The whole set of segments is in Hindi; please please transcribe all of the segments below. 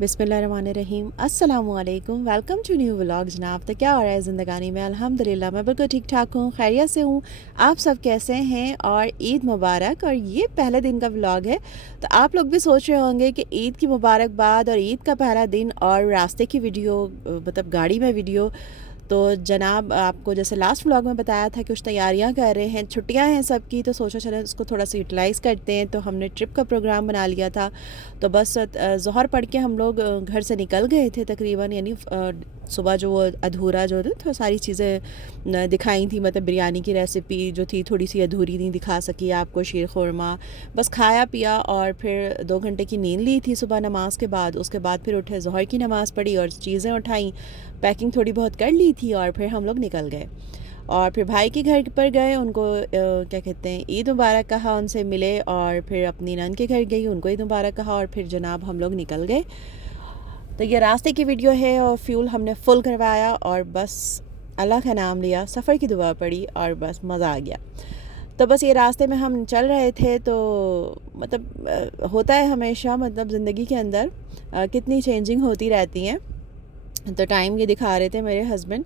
बिस्मिल्लाहिर्रहमानिर्रहीम अस्सलामुअलैकुम। Welcome to new vlog. जनाब तो क्या हो रहा है ज़िंदगानी में? अल्हम्दुलिल्लाह मैं बिल्कुल ठीक ठाक हूँ, खैरियत से हूँ। आप सब कैसे हैं? और ईद मुबारक। और ये पहले दिन का व्लॉग है, तो आप लोग भी सोच रहे होंगे कि ईद की मुबारकबाद और ईद का पहला दिन और रास्ते की वीडियो, मतलब गाड़ी में वीडियो। तो जनाब आपको जैसे लास्ट व्लॉग में बताया था कि कुछ तैयारियां कर रहे हैं, छुट्टियां हैं सबकी, तो सोचा चले उसको थोड़ा सा यूटिलाइज़ करते हैं। तो हमने ट्रिप का प्रोग्राम बना लिया था। तो बस ज़ोहर पढ़ के हम लोग घर से निकल गए थे तकरीबन, यानी सुबह जो वो अधूरा जो तो सारी चीज़ें दिखाई थी, मतलब बिरयानी की रेसिपी जो थी थोड़ी सी अधूरी नहीं दिखा सकी आपको, शीर खुरमा। बस खाया पिया और फिर 2 घंटे की नींद ली थी सुबह नमाज के बाद। उसके बाद फिर उठे, ज़ोहर की नमाज़ पढ़ी और चीज़ें उठाई, पैकिंग थोड़ी बहुत कर ली थी और फिर हम लोग निकल गए। और फिर भाई के घर पर गए, उनको क्या कहते हैं, ईद मुबारक कहा, उनसे मिले और फिर अपनी नन के घर गई, उनको ईद मुबारक कहा और फिर जनाब हम लोग निकल गए। तो ये रास्ते की वीडियो है और फ्यूल हमने फुल करवाया और बस अल्लाह का नाम लिया, सफ़र की दुआ पड़ी और बस मज़ा आ गया। तो बस ये रास्ते में हम चल रहे थे तो मतलब होता है हमेशा, मतलब ज़िंदगी के अंदर कितनी चेंजिंग होती रहती हैं। तो टाइम ये दिखा रहे थे मेरे हस्बैंड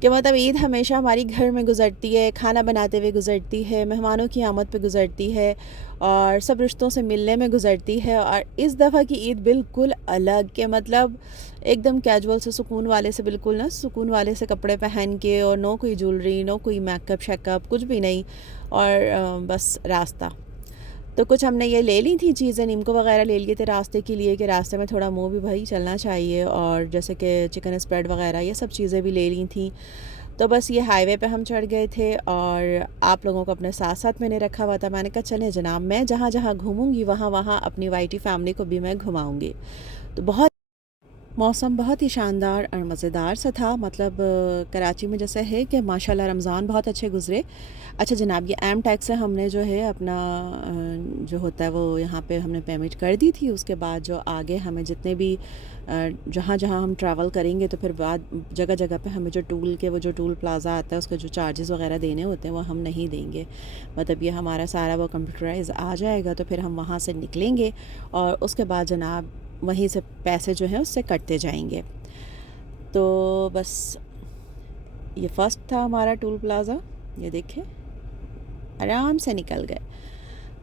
कि मतलब ईद हमेशा हमारी घर में गुज़रती है, खाना बनाते हुए गुज़रती है, मेहमानों की आमद पे गुज़रती है और सब रिश्तों से मिलने में गुज़रती है। और इस दफ़ा की ईद बिल्कुल अलग, के मतलब एकदम कैजुअल से, सुकून वाले से, बिल्कुल ना सुकून वाले से कपड़े पहन के, और नो कोई ज्वेलरी, नो कोई मेकअप शेकअप, कुछ भी नहीं। और बस रास्ता तो कुछ हमने ये ले ली थी चीज़ें, नीमको वगैरह ले लिए थे रास्ते के लिए, कि रास्ते में थोड़ा मुँह भी भाई चलना चाहिए, और जैसे कि चिकन स्प्रेड वगैरह ये सब चीज़ें भी ले ली थी। तो बस ये हाईवे पे हम चढ़ गए थे और आप लोगों को अपने साथ साथ मैंने रखा हुआ था। मैंने कहा चलें जनाब, मैं जहाँ जहाँ घूमूंगी वहाँ वहाँ अपनी वाइटी फैमिली को भी मैं घुमाऊँगी। तो बहुत मौसम बहुत ही शानदार और मज़ेदार सा था। मतलब कराची में जैसा है कि माशाल्लाह रमज़ान बहुत अच्छे गुज़रे। अच्छा जनाब, ये एम टैक्स से हमने जो है अपना जो होता है वो यहाँ पे हमने पेमेंट कर दी थी। उसके बाद जो आगे हमें जितने भी जहाँ जहाँ हम ट्रैवल करेंगे, तो फिर बाद जगह जगह पे हमें जो टूल के, वो जो टूल प्लाज़ा आता है, उसके जो चार्जेस वगैरह देने होते हैं वो हम नहीं देंगे। मतलब ये हमारा सारा वो कंप्यूटराइज आ जाएगा, तो फिर हम वहाँ से निकलेंगे और उसके बाद जनाब वहीं से पैसे जो हैं उससे कटते जाएंगे। तो बस ये फ़र्स्ट था हमारा टूल प्लाज़ा, ये देखें, आराम से निकल गए।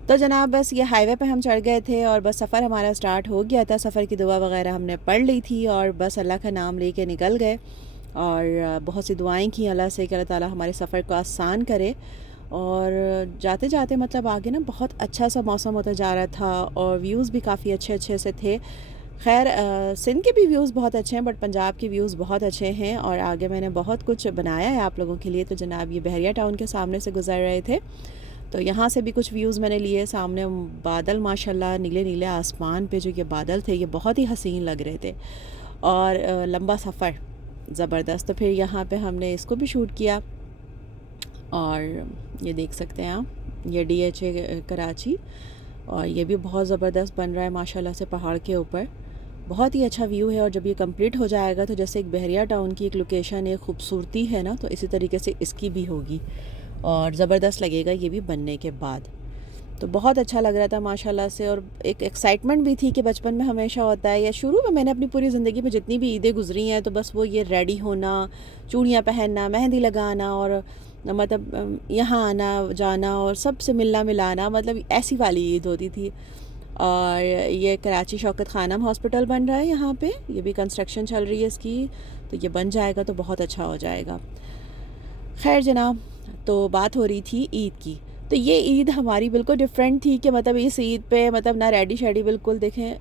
तो जनाब बस ये हाईवे पे हम चढ़ गए थे और बस सफ़र हमारा स्टार्ट हो गया था। सफ़र की दुआ वगैरह हमने पढ़ ली थी और बस अल्लाह का नाम लेके निकल गए। और बहुत सी दुआएं की अल्लाह से कि अल्लाह ताला हमारे सफ़र को आसान करे। और जाते जाते मतलब आगे ना बहुत अच्छा सा मौसम होता जा रहा था और व्यूज़ भी काफ़ी अच्छे अच्छे से थे। खैर सिंध के भी व्यूज़ बहुत अच्छे हैं, बट पंजाब के व्यूज़ बहुत अच्छे हैं। और आगे मैंने बहुत कुछ बनाया है आप लोगों के लिए। तो जनाब ये बहरिया टाउन के सामने से गुज़र रहे थे, तो यहाँ से भी कुछ व्यूज़ मैंने लिए। सामने बादल माशाल्लाह, नीले नीले आसमान पे जो ये बादल थे ये बहुत ही हसीन लग रहे थे। और लंबा सफ़र ज़बरदस्त। तो फिर यहाँ पे हमने इसको भी शूट किया। और ये देख सकते हैं आप, ये DHA कराची, और ये भी बहुत ज़बरदस्त बन रहा है माशाल्लाह से पहाड़ के ऊपर। बहुत ही अच्छा व्यू है। और जब ये कंप्लीट हो जाएगा तो जैसे एक बहरिया टाउन की एक लोकेशन, एक खूबसूरती है ना, तो इसी तरीके से इसकी भी होगी और ज़बरदस्त लगेगा ये भी बनने के बाद। तो बहुत अच्छा लग रहा था माशाल्लाह से। और एक एक्साइटमेंट भी थी कि बचपन में हमेशा होता है, या शुरू में मैंने अपनी पूरी ज़िंदगी में जितनी भी ईदें गुजरी हैं, तो बस वो ये रेडी होना, चूड़ियाँ पहनना, मेहंदी लगाना, और मतलब यहाँ आना जाना और सबसे मिलना मिलाना, मतलब ऐसी वाली ईद होती थी। और ये कराची शौकत खानम हॉस्पिटल बन रहा है यहाँ पे, ये भी कंस्ट्रक्शन चल रही है इसकी। तो ये बन जाएगा तो बहुत अच्छा हो जाएगा। खैर जनाब, तो बात हो रही थी ईद की। तो ये ईद हमारी बिल्कुल डिफरेंट थी कि मतलब इस ईद पे मतलब ना रेडी शेडी बिल्कुल देखें,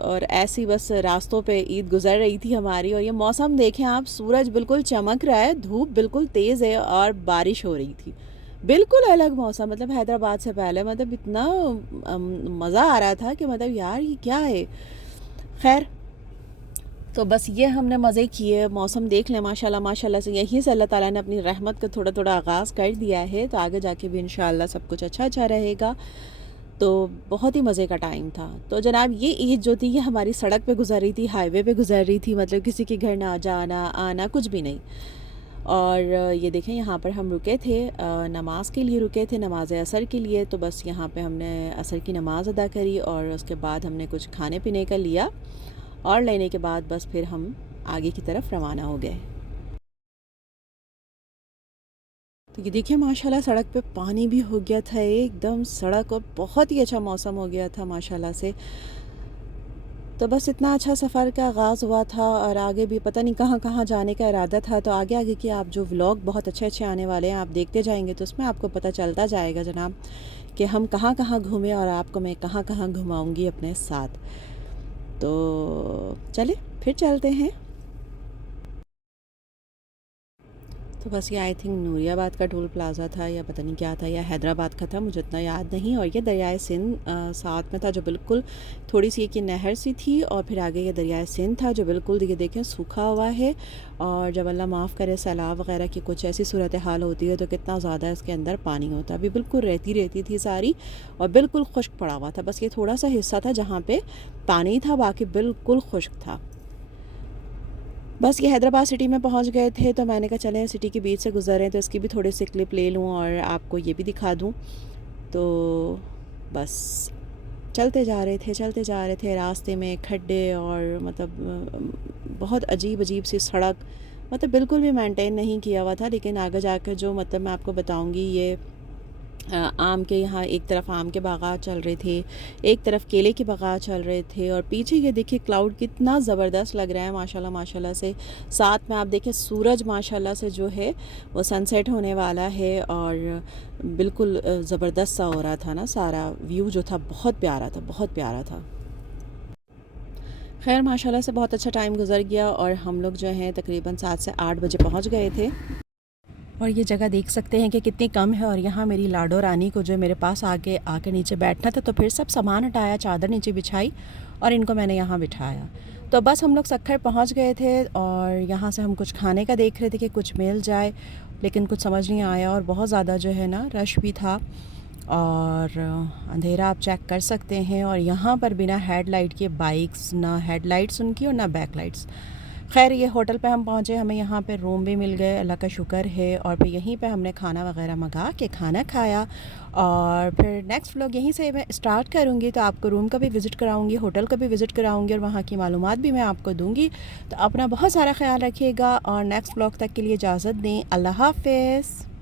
और ऐसी बस रास्तों पे ईद गुजर रही थी हमारी। और ये मौसम देखें आप, सूरज बिल्कुल चमक रहा है, धूप बिल्कुल तेज़ है और बारिश हो रही थी। बिल्कुल अलग मौसम, मतलब हैदराबाद से पहले, मतलब इतना मज़ा आ रहा था कि मतलब यार ये क्या है। खैर, तो बस ये हमने मज़े किए। मौसम देख लें माशाल्लाह माशाल्लाह से, यहीं से अल्लाह ताला ने अपनी रहमत का थोड़ा थोड़ा आगाज़ कर दिया है। तो आगे जाके भी इंशाअल्लाह सब कुछ अच्छा अच्छा रहेगा। तो बहुत ही मज़े का टाइम था। तो जनाब ये ईद जो थी ये हमारी सड़क पे गुजर रही थी, हाईवे पे गुजर रही थी, मतलब किसी के घर ना जाना आना कुछ भी नहीं। और ये देखें यहाँ पर हम रुके थे, नमाज के लिए रुके थे, नमाज असर के लिए। तो बस यहाँ पे हमने असर की नमाज़ अदा करी और उसके बाद हमने कुछ खाने पीने का लिया और लेने के बाद बस फिर हम आगे की तरफ रवाना हो गए। तो ये देखिए माशाल्लाह सड़क पे पानी भी हो गया था एकदम सड़क, और बहुत ही अच्छा मौसम हो गया था माशाल्लाह से। तो बस इतना अच्छा सफ़र का आगाज़ हुआ था और आगे भी पता नहीं कहाँ कहाँ जाने का इरादा था। तो आगे आगे के आप जो व्लॉग बहुत अच्छे अच्छे आने वाले हैं, आप देखते जाएंगे तो उसमें आपको पता चलता जाएगा जनाब कि हम कहाँ कहाँ घूमे और आपको मैं कहाँ कहाँ घुमाऊंगी अपने साथ। तो चले फिर चलते हैं। तो बस ये आई थिंक नूरियाबाद का टोल प्लाज़ा था या पता नहीं क्या था, या हैदराबाद का था, मुझे इतना याद नहीं। और ये दरियाए सिंध साथ में था, जो बिल्कुल थोड़ी सी एक नहर सी थी, और फिर आगे ये दरियाए सिंध था जो बिल्कुल ये देखें सूखा हुआ है। और जब अल्लाह माफ़ करे सैलाब वगैरह की कुछ ऐसी सूरत हाल होती है तो कितना ज़्यादा इसके अंदर पानी होता है। अभी बिल्कुल रहती रहती थी सारी, और बिल्कुल खुश्क पड़ा हुआ था। बस ये थोड़ा सा हिस्सा था जहाँ पर पानी था, बाकी बिल्कुल खुश्क था। बस ये हैदराबाद सिटी में पहुंच गए थे, तो मैंने कहा चलें सिटी के बीच से गुज़र रहे हैं तो इसकी भी थोड़ी सी क्लिप ले लूं और आपको ये भी दिखा दूं। तो बस चलते जा रहे थे रास्ते में खड्डे और मतलब बहुत अजीब अजीब सी सड़क, मतलब बिल्कुल भी मेंटेन नहीं किया हुआ था। लेकिन आगे जाकर जो मतलब मैं आपको बताऊंगी, ये आम के यहाँ एक तरफ आम के बागात चल रहे थे, एक तरफ केले के बागात चल रहे थे, और पीछे ये देखिए क्लाउड कितना ज़बरदस्त लग रहा है माशाल्लाह माशाल्लाह से। साथ में आप देखिए सूरज माशाल्लाह से जो है वो सनसेट होने वाला है, और बिल्कुल ज़बरदस्त सा हो रहा था ना, सारा व्यू जो था बहुत प्यारा था, बहुत प्यारा था। खैर माशाल्लाह से बहुत अच्छा टाइम गुजर गया, और हम लोग जो हैं तकरीबन 7 से 8 बजे पहुँच गए थे। और ये जगह देख सकते हैं कि कितनी कम है, और यहाँ मेरी लाडो रानी को जो मेरे पास आके नीचे बैठना था, तो फिर सब सामान हटाया, चादर नीचे बिछाई और इनको मैंने यहाँ बिठाया। तो बस हम लोग सक्खर पहुँच गए थे, और यहाँ से हम कुछ खाने का देख रहे थे कि कुछ मिल जाए, लेकिन कुछ समझ नहीं आया, और बहुत ज़्यादा जो है ना रश भी था, और अंधेरा आप चेक कर सकते हैं। और यहाँ पर बिना हेडलाइट के बाइक्स, ना हेडलाइट्स उनकी और ना बैकलाइट्स। खैर ये होटल पे हम पहुँचे, हमें यहाँ पे रूम भी मिल गए, अल्लाह का शुक्र है। और फिर यहीं पे हमने खाना वगैरह मंगा के खाना खाया, और फिर नेक्स्ट व्लॉग यहीं से मैं स्टार्ट करूँगी। तो आपको रूम का भी विज़िट कराऊँगी, होटल का भी विज़िट कराऊँगी, और वहाँ की मालूमात भी मैं आपको दूँगी। तो अपना बहुत सारा ख्याल रखिएगा, और नेक्स्ट व्लॉग तक के लिए इजाज़त दें। अल्लाह हाफ़िज़।